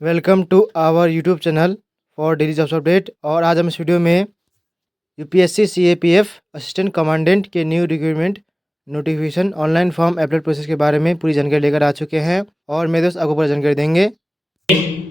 Welcome to our YouTube channel for daily jobs update. और आज हम इस वीडियो में यूपीएससी सीएपीएफ असिस्टेंट कमांडेंट के new recruitment notification online form apply process के बारे में पूरी जानकारी लेकर आ चुके हैं और मेरे दोस्त आपको पूरी जानकारी देंगे।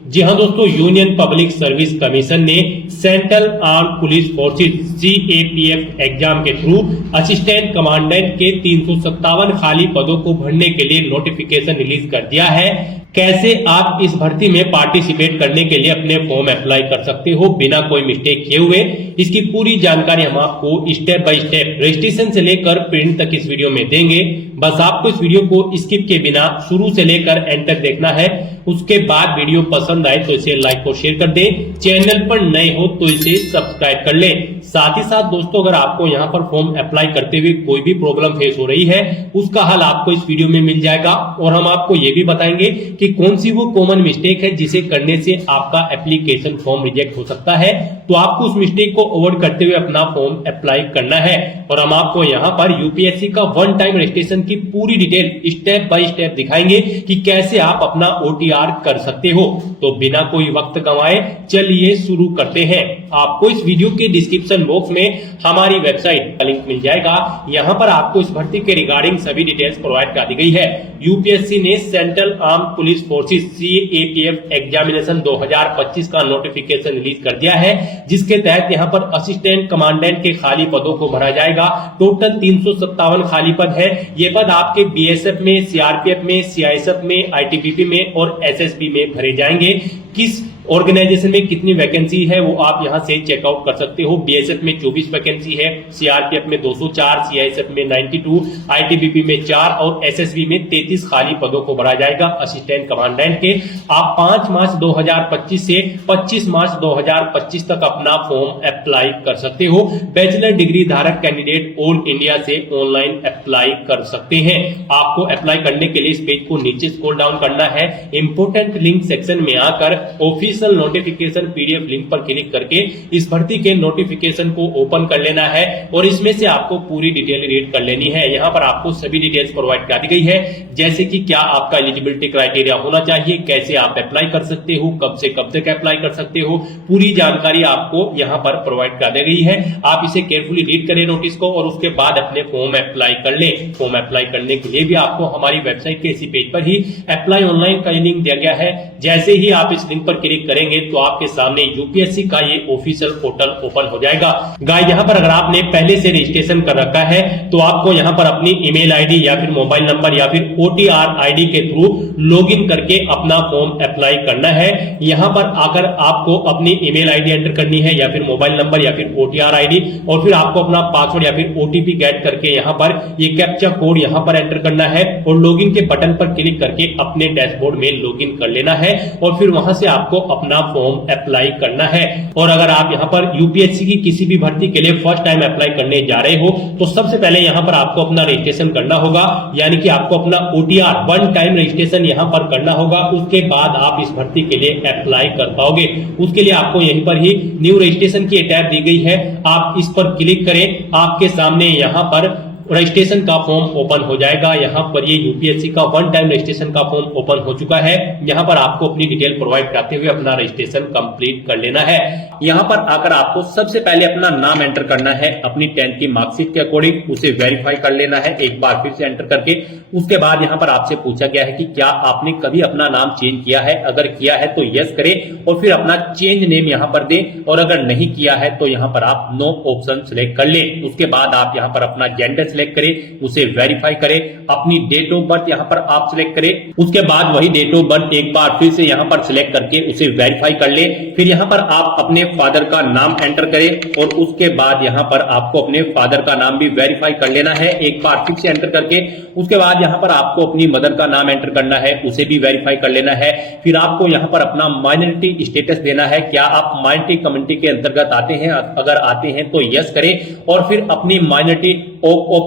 जी हाँ दोस्तों, यूनियन पब्लिक सर्विस कमीशन ने central arm police forces CAPF exam के थ्रू असिस्टेंट कमांडेंट के 357 खाली पदों को भरने के लिए नोटिफिकेशन रिलीज कर दिया है। कैसे आप इस भर्ती में पार्टिसिपेट करने के लिए अपने फॉर्म अप्लाई कर सकते हो बिना कोई मिस्टेक किए हुए, इसकी पूरी जानकारी हम आपको स्टेप बाय स्टेप रजिस्ट्रेशन से लेकर प्रिंट तक इस वीडियो में देंगे। बस आपको इस वीडियो को स्किप के बिना शुरू से लेकर एंड तक देखना है। उसके बाद वीडियो पसंद आए तो इसे लाइक और शेयर कर दें। चैनल पर नए हो तो इसे सब्सक्राइब कर लें। साथ ही साथ दोस्तों, अगर आपको यहाँ पर फॉर्म अप्लाई करते हुए कोई भी प्रॉब्लम फेस हो रही है उसका हल आपको इस वीडियो में मिल जाएगा और हम आपको ये भी बताएंगे कि कौन सी वो कॉमन मिस्टेक है जिसे करने से आपका एप्लीकेशन फॉर्म रिजेक्ट हो सकता है। तो आपको उस मिस्टेक को अवॉइड करते हुए अपना फॉर्म अप्लाई करना है। और हम आपको यहाँ पर यूपीएससी का वन टाइम रजिस्ट्रेशन की पूरी डिटेल स्टेप बाय स्टेप दिखाएंगे कि कैसे आप अपना ओटीआर कर सकते हो। तो बिना कोई वक्त गंवाए चलिए शुरू करते हैं। आपको इस वीडियो के डिस्क्रिप्शन बॉक्स में हमारी वेबसाइट का लिंक मिल जाएगा। यहाँ पर आपको इस भर्ती के रिगार्डिंग सभी डिटेल्स प्रोवाइड कर दी गई है। यूपीएससी ने central arm police forces CAPF examination 2025 का नोटिफिकेशन रिलीज कर दिया है, जिसके तहत यहाँ पर असिस्टेंट कमांडेंट के खाली पदों को भरा जाएगा। टोटल 357 खाली पद है। ये पद आपके बीएसएफ में, सीआरपीएफ में, सीआईएसएफ में, आईटीबीपी में और एसएसबी में भरे जाएंगे। किस ऑर्गेनाइजेशन में कितनी वैकेंसी है वो आप यहां से चेकआउट कर सकते हो। बीएसएफ में 24 वैकेंसी है, सीआरपीएफ में 204, सीआईएसएफ में 92, आईटीबीपी में 4 और एसएसबी में 33 खाली पदों को भरा जाएगा असिस्टेंट कमांडेंट के। आप 5 मार्च 2025 से 25 मार्च 2025 तक अपना फॉर्म अप्लाई कर सकते हो। बैचलर डिग्री धारक कैंडिडेट ऑल इंडिया से ऑनलाइन अप्लाई कर सकते हैं। आपको अप्लाई करने के लिए इस पेज को नीचे स्क्रॉल डाउन करना है। इंपोर्टेंट लिंक सेक्शन में आकर ऑफिशियल नोटिफिकेशन पीडीएफ लिंक पर क्लिक करके इस भर्ती के नोटिफिकेशन को ओपन कर लेना है और इसमें से आपको पूरी डिटेल रीड कर लेनी है। यहाँ पर आपको सभी डिटेल्स प्रोवाइड कर दी गई है, जैसे कि क्या आपका एलिजिबिलिटी क्राइटेरिया होना चाहिए, कैसे आप अप्लाई कर सकते हो, कब से कब तक अप्लाई कर सकते हो, पूरी जानकारी आपको यहाँ पर प्रोवाइड कर दी गई है। आप इसे केयरफुली रीड करें नोटिस को और उसके बाद अपने फॉर्म अप्लाई कर लें। फॉर्म अप्लाई करने के लिए भी आपको हमारी वेबसाइट के इसी पेज पर ही अप्लाई ऑनलाइन का लिंक दिया गया है। जैसे ही आप इस लिंक पर क्लिक करेंगे तो आपके सामने यूपीएससी का ये ऑफिशियल पोर्टल ओपन हो जाएगा। गाइस, यहाँ पर अगर आपने पहले से रजिस्ट्रेशन कर रखा है तो आपको यहाँ पर अपनी ईमेल आईडी या फिर मोबाइल नंबर या फिर ओटीआर आईडी के थ्रू लॉगिन करके अपना फॉर्म अप्लाई करना है। यहाँ पर आकर आपको अपनी ईमेल आईडी एंटर करनी है या फिर मोबाइल नंबर या फिर ओटीआर आईडी, और फिर आपको अपना पासवर्ड या फिर ओटीपी गेट करके यहाँ पर ये कैप्चा कोड यहाँ पर एंटर करना है और लॉगिन के बटन पर क्लिक करके अपने डैशबोर्ड में लॉगिन कर लेना है और फिर वहां से आपको अपना फॉर्म अप्लाई करना है। और अगर आप यहाँ पर यूपीएससी की किसी भी भर्ती के लिए फर्स्ट टाइम अप्लाई करने जा रहे हो तो सबसे पहले यहाँ पर आपको अपना रजिस्ट्रेशन करना होगा, यानी कि आपको अपना ओटीआर वन टाइम रजिस्ट्रेशन यहाँ पर करना होगा। उसके बाद आप इस भर्ती के लिए अप्लाई कर पाओगे। उसके लिए आपको यहीं पर ही न्यू रजिस्ट्रेशन की टैब दी गई है, आप इस पर क्लिक करें। आपके सामने यहाँ पर रजिस्ट्रेशन का फॉर्म ओपन हो जाएगा। यहाँ पर ये यूपीएससी का वन टाइम रजिस्ट्रेशन का फॉर्म ओपन हो चुका है। यहाँ पर आपको अपनी डिटेल प्रोवाइड करते हुए अपना रजिस्ट्रेशन कंप्लीट कर लेना है। यहाँ पर आकर आपको सबसे पहले अपना नाम एंटर करना है, अपनी 10th की मार्कशीट के अकॉर्डिंग उसे वेरीफाई कर लेना है एक बार फिर से एंटर करके। उसके बाद यहाँ पर आपसे पूछा गया है कि क्या आपने कभी अपना नाम चेंज किया है। अगर किया है तो यस करें और फिर अपना चेंज नेम यहाँ पर दें, और अगर नहीं किया है तो यहाँ पर आप नो ऑप्शन सिलेक्ट कर लें। उसके बाद आप यहाँ पर अपना जेंडर सिलेक्ट करें, उसे वेरीफाई करें, अपनी डेट ऑफ बर्थ यहाँ पर आप सिलेक्ट करें। उसके बाद वही डेट ऑफ बर्थ एक बार फिर से यहाँ पर सिलेक्ट करके उसे वेरीफाई कर लें। फिर यहाँ पर आप अपने फादर का नाम एंटर करें और उसके बाद यहाँ पर आपको अपने फादर का नाम भी वेरीफाई कर लेना है एक बार फिर से एंटर करके। उसके बाद यहाँ पर आपको अपनी मदर का नाम एंटर करना है, उसे भी वेरीफाई कर लेना है। फिर आपको यहाँ पर अपना माइनॉरिटी स्टेटस देना है, क्या आप माइनॉरिटी कम्युनिटी के अंतर्गत आते हैं। अगर आते हैं तो यस करें और फिर अपनी माइनॉरिटी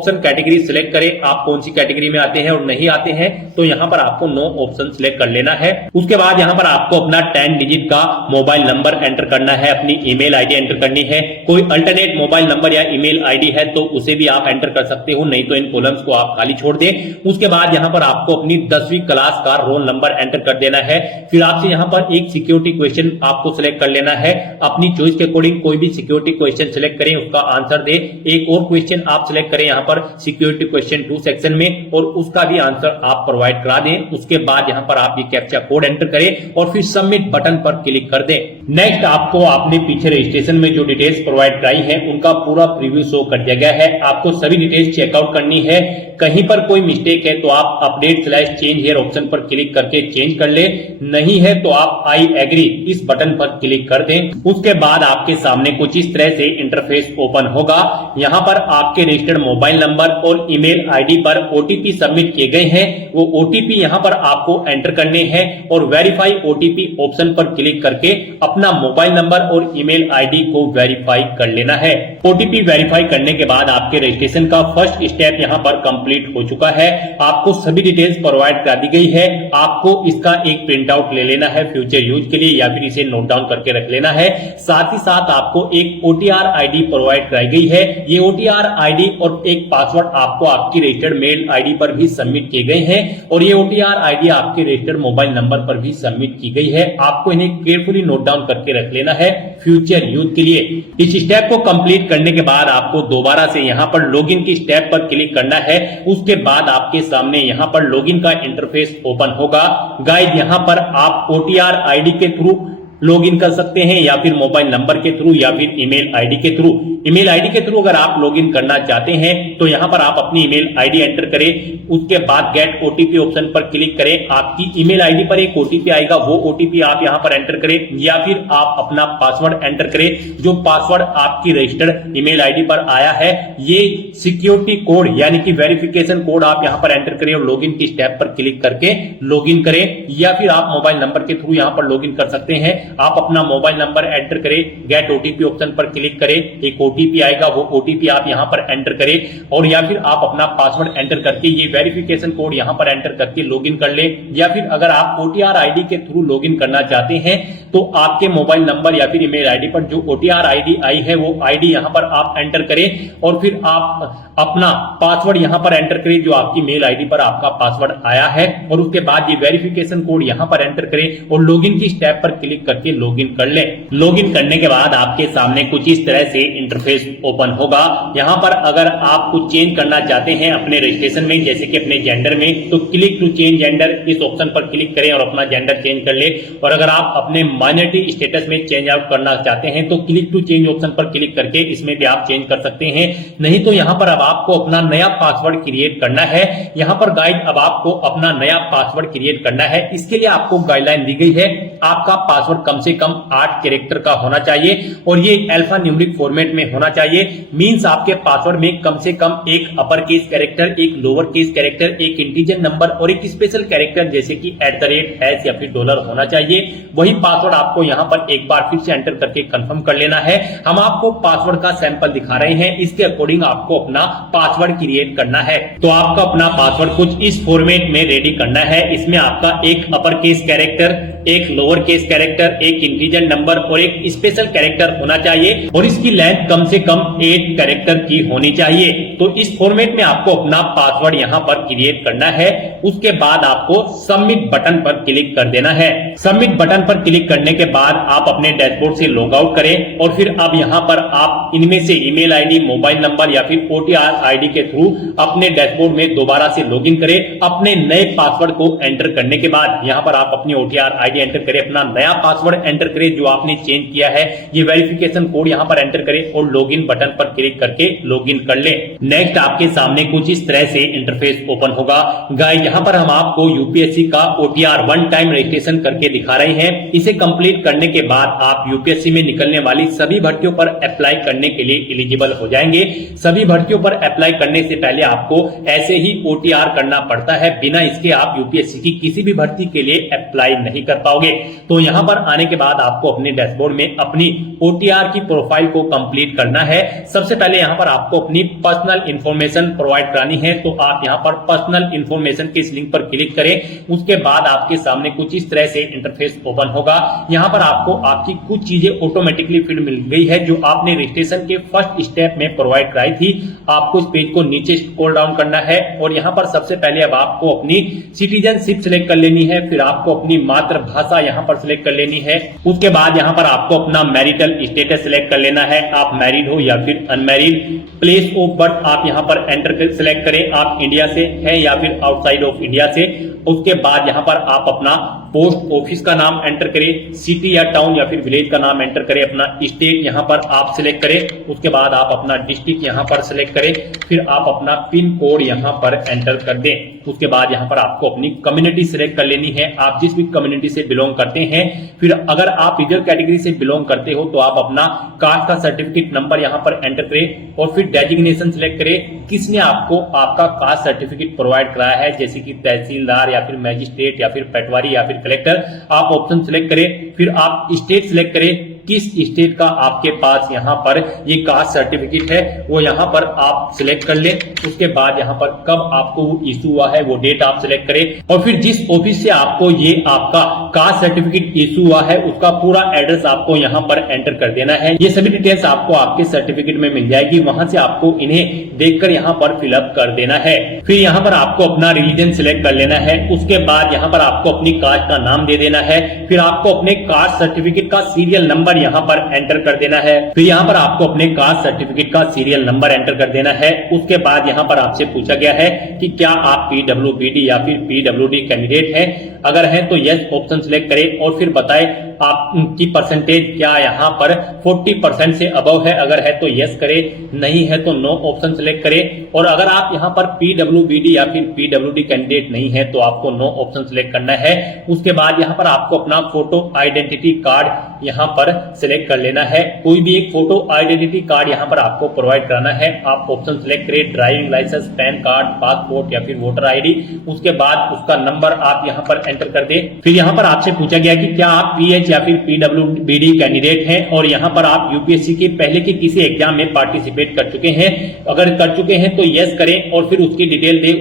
ऑप्शन कैटेगरी सिलेक्ट करें, आप कौन सी कैटेगरी में आते हैं और नहीं आते हैं, तो यहाँ पर आपको नो ऑप्शन सिलेक्ट कर लेना है। उसके बाद यहाँ पर आपको अपना 10 डिजिट का मोबाइल नंबर एंटर करना है, अपनी ईमेल आईडी एंटर करनी है। कोई अल्टरनेट मोबाइल नंबर या ईमेल आईडी है तो उसे भी आप एंटर कर सकते हो, नहीं तो इन कॉलम्स को आप खाली छोड़ दें। उसके बाद यहाँ पर आपको अपनी 10वीं क्लास का रोल नंबर एंटर कर देना है। फिर आपसे यहाँ पर एक सिक्योरिटी क्वेश्चन आपको सिलेक्ट कर लेना है, अपनी चॉइस के अकॉर्डिंग कोई भी सिक्योरिटी क्वेश्चन सिलेक्ट करें, उसका आंसर दे। एक और क्वेश्चन आप सिलेक्ट करें यहाँ पर सिक्योरिटी क्वेश्चन 2 सेक्शन में, और उसका भी आंसर आप प्रोवाइड करा दें। उसके बाद यहाँ पर आप ये कैप्चा कोड एंटर करें और फिर सबमिट बटन पर क्लिक कर दें। नेक्स्ट आपको आपने पीछे रजिस्ट्रेशन में जो डिटेल्स प्रोवाइड कराई है उनका पूरा प्रीव्यू शो कर दिया गया है। आपको सभी डिटेल्स चेकआउट करनी है। कहीं पर कोई मिस्टेक है तो आप अपडेट/चेंज हियर ऑप्शन पर क्लिक करके चेंज कर ले, नहीं है तो आप आई एग्री इस बटन पर क्लिक कर दें। उसके बाद आपके सामने कुछ इस तरह से इंटरफेस ओपन होगा। यहाँ पर आपके रजिस्टर्ड मोबाइल नंबर और ईमेल आईडी पर ओटीपी सबमिट किए गए हैं, वो ओटीपी यहाँ पर आपको एंटर करने हैं और वेरीफाई ओटीपी ऑप्शन पर क्लिक करके अपना मोबाइल नंबर और ईमेल आईडी को वेरीफाई कर लेना है। ओटीपी वेरीफाई करने के बाद आपके रजिस्ट्रेशन का फर्स्ट स्टेप यहाँ पर कंप्लीट हो चुका है। आपको सभी डिटेल्स प्रोवाइड कर दी गई है। आपको इसका एक प्रिंट आउट ले लेना है फ्यूचर यूज के लिए, या फिर इसे नोट डाउन करके रख लेना है। साथ ही साथ आपको एक ओटीआर आईडी प्रोवाइड कराई गई है। ये ओटीआर आईडी और एक पासवर्ड आपको आपकी रजिस्टर्ड मेल आईडी पर भी सबमिट किए गए हैं, और ये ओटीआर आईडी आपके रजिस्टर्ड मोबाइल नंबर पर भी सबमिट की गई है। आपको इन्हें केयरफुली नोट डाउन करके रख लेना है फ्यूचर यूज के लिए। इस स्टेप को कंप्लीट करने के बाद आपको दोबारा से यहाँ पर लॉगिन की स्टेप पर क्लिक करना है। उसके बाद आपके सामने यहाँ पर लॉगिन का इंटरफेस ओपन होगा। गाइस, यहाँ पर आप ओटीआर आईडी के थ्रू लॉगिन कर सकते हैं, या फिर मोबाइल नंबर के थ्रू, या फिर ईमेल आईडी के थ्रू। ईमेल आईडी के थ्रू अगर आप लॉगिन करना चाहते हैं तो यहां पर आप अपनी ईमेल आईडी एंटर करें। उसके बाद गेट ओटीपी ऑप्शन पर क्लिक करें। आपकी ईमेल आईडी पर एक ओटीपी आएगा, वो ओटीपी आप यहां पर एंटर करें, या फिर आप अपना पासवर्ड एंटर करें। जो पासवर्ड आपकी रजिस्टर्ड ईमेल आईडी पर आया है, ये सिक्योरिटी कोड यानी कि वेरिफिकेशन कोड आप यहां पर एंटर करें और लॉगिन की स्टेप पर क्लिक करके लॉगिन करें, या फिर आप मोबाइल नंबर के थ्रू यहां पर लॉगिन कर सकते हैं। आप अपना मोबाइल नंबर एंटर करें, गेट ओटीपी ऑप्शन पर क्लिक करें, एक ओटीपी आएगा, वो ओटीपी आप यहां पर एंटर करें, और या फिर आप अपना पासवर्ड एंटर करके ये वेरिफिकेशन कोड यहां पर एंटर करके लॉगिन कर ले। या फिर अगर आप ओटीआर आईडी के थ्रू लॉगिन करना चाहते हैं तो आपके मोबाइल नंबर या फिर ईमेल आईडी पर जो ओटीआर आईडी आई है वो आईडी यहां पर आप एंटर करें, और फिर आप अपना पासवर्ड यहां पर एंटर करें जो आपकी मेल आईडी पर आपका पासवर्ड आया है, और उसके बाद ये वेरिफिकेशन कोड यहां पर एंटर करें और लॉगिन की स्टेप पर क्लिक करके लॉगिन कर ले। लॉगिन करने के बाद आपके सामने कुछ इस तरह से इंटरफेस ओपन होगा। यहां पर अगर आप कुछ चेंज करना चाहते हैं अपने रजिस्ट्रेशन में, जैसे कि अपने जेंडर में, तो क्लिक टू चेंज जेंडर इस ऑप्शन पर क्लिक करें और अपना जेंडर चेंज कर ले। और अगर आप अपने माइनॉरिटी स्टेटस में चेंज आउट करना चाहते हैं तो क्लिक टू चेंज ऑप्शन पर क्लिक करके इसमें भी आप चेंज कर सकते हैं। नहीं तो यहां पर अब आपको अपना नया पासवर्ड क्रिएट करना है। यहां पर गाइड अब आपको अपना नया पासवर्ड क्रिएट करना है। इसके लिए आपको गाइडलाइन दी गई है, आपका पासवर्ड कम से कम 8 कैरेक्टर का होना चाहिए और ये अल्फा न्यूमेरिक फॉर्मेट में होना चाहिए। मींस आपके पासवर्ड में कम से कम एक अपर केस कैरेक्टर, एक लोअर केस कैरेक्टर, एक इंटीजर नंबर और एक स्पेशल कैरेक्टर जैसे कि @ या फिर डॉलर होना चाहिए। वही पासवर्ड आपको यहां पर एक बार फिर से एंटर करके कंफर्म कर लेना है। हम आपको पासवर्ड का सैंपल दिखा रहे हैं, इसके अकॉर्डिंग आपको अपना पासवर्ड क्रिएट करना है। तो आपका अपना पासवर्ड कुछ इस फॉर्मेट में रेडी करना है। इसमें आपका एक अपर केस कैरेक्टर, एक लोअर केस कैरेक्टर, एक इंटीजर नंबर और एक स्पेशल कैरेक्टर होना चाहिए और इसकी लेंथ कम से कम 8 कैरेक्टर की होनी चाहिए। तो इस फॉर्मेट में आपको अपना पासवर्ड यहां पर क्रिएट करना है। उसके बाद आपको सबमिट बटन पर क्लिक कर देना है। सबमिट बटन पर क्लिक करने के बाद आप अपने डैशबोर्ड से लॉग आउट करें और फिर अब यहां पर आप इनमें से ईमेल आईडी, मोबाइल नंबर या फिर ओटीआर आईडी के थ्रू अपने डैशबोर्ड में दोबारा से लॉगिन करें। अपने नए पासवर्ड को एंटर करने के बाद यहां पर आप अपनी ओटीआर आईडी एंटर करें, अपना नया पासवर्ड एंटर करें जो आपने चेंज किया है, ये वेरिफिकेशन कोड यहां पर एंटर करें और लॉगिन बटन पर क्लिक करके लॉगिन कर लें। नेक्स्ट आपके सामने कुछ इस तरह से इंटरफेस ओपन होगा। गाइस, यहां पर हम आपको यूपीएससी का ओटीआर वन टाइम रजिस्ट्रेशन करके दिखा रहे हैं। इसे कंप्लीट करने के बाद आप यूपीएससी में निकलने वाली सभी भर्तियों पर अप्लाई करने के लिए एलिजिबल हो जाएंगे। सभी भर्तियों पर अप्लाई करने से पहले आपको ऐसे ही ओटीआर करना पड़ता है, बिना इसके आप यूपीएससी की किसी भी भर्ती के लिए अप्लाई नहीं कर पाओगे। तो यहाँ पर आने के बाद आपको अपने डैशबोर्ड में अपनी OTR की प्रोफाइल को कंप्लीट करना है। सबसे पहले यहाँ पर आपको अपनी पर्सनल इंफॉर्मेशन प्रोवाइड करानी है। तो आप यहाँ पर पर्सनल इंफॉर्मेशन के इस लिंक पर क्लिक करें। उसके बाद आपके सामने कुछ इस तरह से इंटरफेस ओपन होगा। यहाँ पर आपको आपकी कुछ चीजें ऑटोमेटिकली फिर मिल गई है जो आपने रजिस्ट्रेशन के फर्स्ट स्टेप में प्रोवाइड कराई थी। आपको इस पेज को नीचे स्क्रॉल डाउन करना है और यहाँ पर सबसे पहले अब आपको अपनी सिटीजनशिप सिलेक्ट कर लेनी है। फिर आपको अपनी मातृभाषा यहाँ पर सिलेक्ट कर लेनी है। उसके बाद यहाँ पर आपको अपना मैरिटल स्टेटस सिलेक्ट कर लेना है, आप मैरिड हो या फिर अनमैरिड। प्लेस ऑफ बर्थ आप यहाँ पर एंटर सिलेक्ट करें, आप इंडिया से है या फिर आउटसाइड ऑफ इंडिया से। उसके बाद यहाँ पर आप अपना पोस्ट ऑफिस का नाम एंटर करें, सिटी या टाउन या फिर विलेज का नाम एंटर करें, अपना स्टेट यहाँ पर आप सिलेक्ट करें। उसके बाद आप अपना डिस्ट्रिक्ट यहाँ पर सिलेक्ट करें, फिर आप अपना पिन कोड यहाँ पर एंटर कर दें। उसके बाद यहाँ पर आपको अपनी कम्युनिटी सिलेक्ट कर लेनी है, आप जिस भी कम्युनिटी से बिलोंग करते हैं। फिर अगर आप रिजर्व कैटेगरी से बिलोंग करते हो तो आप अपना कास्ट का सर्टिफिकेट नंबर यहाँ पर एंटर करें और फिर डेजिग्नेशन सिलेक्ट करें, किसने आपको आपका कास्ट सर्टिफिकेट प्रोवाइड कराया है, जैसे कि तहसीलदार या फिर मैजिस्ट्रेट या फिर पटवारी या फिर कलेक्टर। आप ऑप्शन सिलेक्ट करें, फिर आप स्टेट सिलेक्ट करें, किस स्टेट का आपके पास यहाँ पर ये कास्ट सर्टिफिकेट है वो यहाँ पर आप सिलेक्ट कर लें। उसके बाद यहाँ पर कब आपको वो इशू हुआ है वो डेट आप सिलेक्ट करें और फिर जिस ऑफिस से आपको ये आपका कास्ट सर्टिफिकेट इशू हुआ है उसका पूरा एड्रेस आपको यहाँ पर एंटर कर देना है। ये सभी डिटेल्स आपको आपके सर्टिफिकेट में मिल जाएगी, वहां से आपको इन्हें देखकर यहाँ पर फिलअप कर देना है। फिर यहाँ पर आपको अपना रिलीजन सिलेक्ट कर लेना है। उसके बाद यहाँ पर आपको अपनी कास्ट का नाम दे देना है, फिर आपको अपने कास्ट सर्टिफिकेट का सीरियल नंबर यहाँ पर एंटर कर देना है। फिर यहाँ पर आपको अपने कास्ट सर्टिफिकेट का सीरियल नंबर एंटर कर देना है। उसके बाद यहाँ पर आपसे पूछा गया है कि क्या आप PWBD या फिर PWD कैंडिडेट हैं, अगर है तो यस ऑप्शन सिलेक्ट करें और फिर बताएं आपकी परसेंटेज क्या यहाँ पर 40% से अबव है, अगर है तो यस करें, नहीं है तो नो ऑप्शन सिलेक्ट करें। और अगर आप यहाँ पर PWBD या फिर PWD कैंडिडेट नहीं है तो आपको नो ऑप्शन सिलेक्ट करना है। उसके बाद यहाँ पर आपको अपना फोटो आइडेंटिटी कार्ड यहाँ पर सिलेक्ट कर लेना है, कोई भी एक फोटो आइडेंटिटी कार्ड यहाँ पर आपको प्रोवाइड कराना है। आप ऑप्शन सिलेक्ट करें, driving licence, PAN card, passport या फिर वोटर ID। उसके बाद उसका नंबर आप यहाँ पर एंटर कर दे। फिर यहाँ पर आपसे पूछा गया कि क्या आप PH या फिर PWBD कैंडिडेट हैं और यहाँ पर आप UPSC के पहले के किसी एग्जाम में पार्टिसिपेट कर चुके हैं, अगर कर चुके हैं तो यस करें और फिर उसकी डिटेल दे,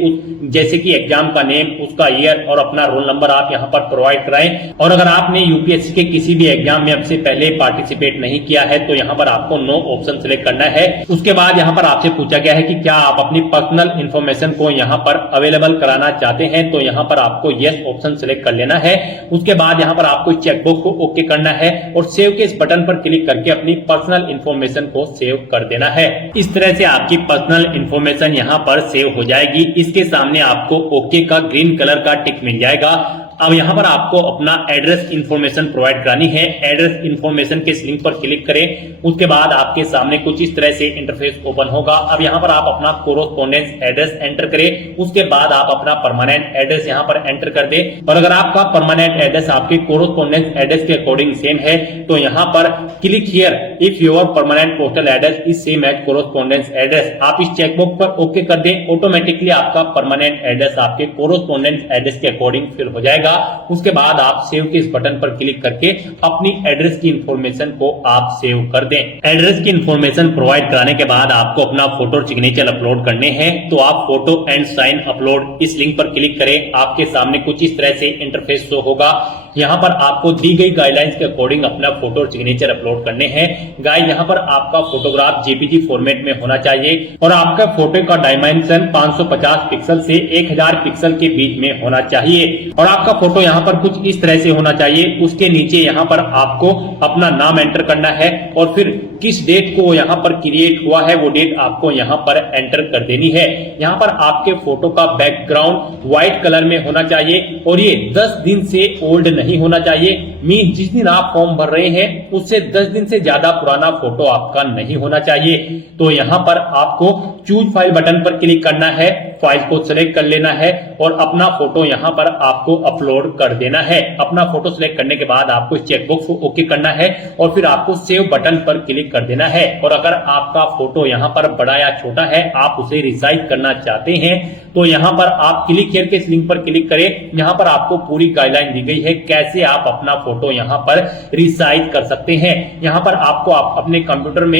जैसे कि एग्जाम का नेम, उसका ईयर और अपना रोल नंबर आप यहाँ पर प्रोवाइड कराएं। और अगर आपने UPSC के किसी भी एग्जाम में अब से पहले पार्टिसिपेट नहीं किया है तो यहाँ पर आपको नो ऑप्शन सिलेक्ट करना है। उसके बाद यहाँ पर आपसे पूछा गया है कि क्या आप अपनी पर्सनल इंफॉर्मेशन को यहाँ पर अवेलेबल कराना चाहते हैं, तो यहाँ पर आपको यस ऑप्शन सिलेक्ट कर लेना है। उसके बाद यहाँ पर आपको चेकबॉक्स को ओके करना है और सेव के इस बटन पर क्लिक करके अपनी पर्सनल इंफॉर्मेशन को सेव कर देना है। इस तरह से आपकी पर्सनल इंफॉर्मेशन यहाँ पर सेव हो जाएगी। इसके सामने आपको ओके का ग्रीन कलर का टिक मिल जाएगा। अब यहाँ पर आपको अपना एड्रेस इंफॉर्मेशन प्रोवाइड करानी है। एड्रेस इंफॉर्मेशन के इस लिंक पर क्लिक करें। उसके बाद आपके सामने कुछ इस तरह से इंटरफेस ओपन होगा। अब यहाँ पर आप अपना कोरोस्पोंडेंस एड्रेस एंटर करें। उसके बाद आप अपना परमानेंट एड्रेस यहाँ पर एंटर कर दें और अगर आपका परमानेंट एड्रेस आपके कोरोस्पोंडेंस एड्रेस के अकॉर्डिंग सेम है तो यहाँ पर click here if your permanent postal address is same as correspondence address. आप इस चेकबॉक्स पर ओके कर दें, ऑटोमेटिकली आपका परमानेंट एड्रेस आपके कोरोस्पोंडेंस एड्रेस के अकॉर्डिंग फिल हो जाएगा। उसके बाद आप सेव के इस बटन पर क्लिक करके अपनी एड्रेस की इंफॉर्मेशन को आप सेव कर दें। एड्रेस की इंफॉर्मेशन प्रोवाइड कराने के बाद आपको अपना फोटो और सिग्नेचर अपलोड करने हैं, तो आप फोटो एंड साइन अपलोड इस लिंक पर क्लिक करें। आपके सामने कुछ इस तरह से इंटरफेस शो होगा। यहाँ पर आपको दी गई गाइडलाइंस के अकॉर्डिंग अपना फोटो और सिग्नेचर अपलोड करने हैं। गाइस, यहाँ पर आपका फोटोग्राफ JPG फॉर्मेट में होना चाहिए और आपका फोटो का डायमेंशन 550 पिक्सल से 1000 पिक्सल के बीच में होना चाहिए और आपका फोटो यहाँ पर कुछ इस तरह से होना चाहिए। उसके नीचे यहाँ पर आपको अपना नाम एंटर करना है और फिर किस डेट को यहाँ पर क्रिएट हुआ है वो डेट आपको यहाँ पर एंटर कर देनी है। यहाँ पर आपके फोटो का बैकग्राउंड व्हाइट कलर में होना चाहिए और ये 10 दिन से ओल्ड नहीं होना चाहिए। मीन जिस दिन आप फॉर्म भर रहे हैं उससे 10 दिन से ज्यादा पुराना फोटो आपका नहीं होना चाहिए। तो यहाँ पर आपको चूज फाइल बटन पर क्लिक करना है, फाइल को सिलेक्ट कर लेना है और अपना फोटो यहाँ पर आपको अपलोड कर देना है। अपना फोटो सिलेक्ट करने के बाद आपको चेकबॉक्स को ओके करना है और फिर आपको सेव बटन पर क्लिक कर देना है। और अगर आपका फोटो यहाँ पर बड़ा या छोटा है, आप उसे रिसाइज करना चाहते हैं तो यहाँ पर आप क्लिक हियर के इस लिंक पर क्लिक करें। यहाँ पर आपको पूरी गाइडलाइन दी गई है कैसे आप अपना फोटो यहाँ पर रिसाइज कर सकते हैं। यहाँ पर आपको अपने कंप्यूटर में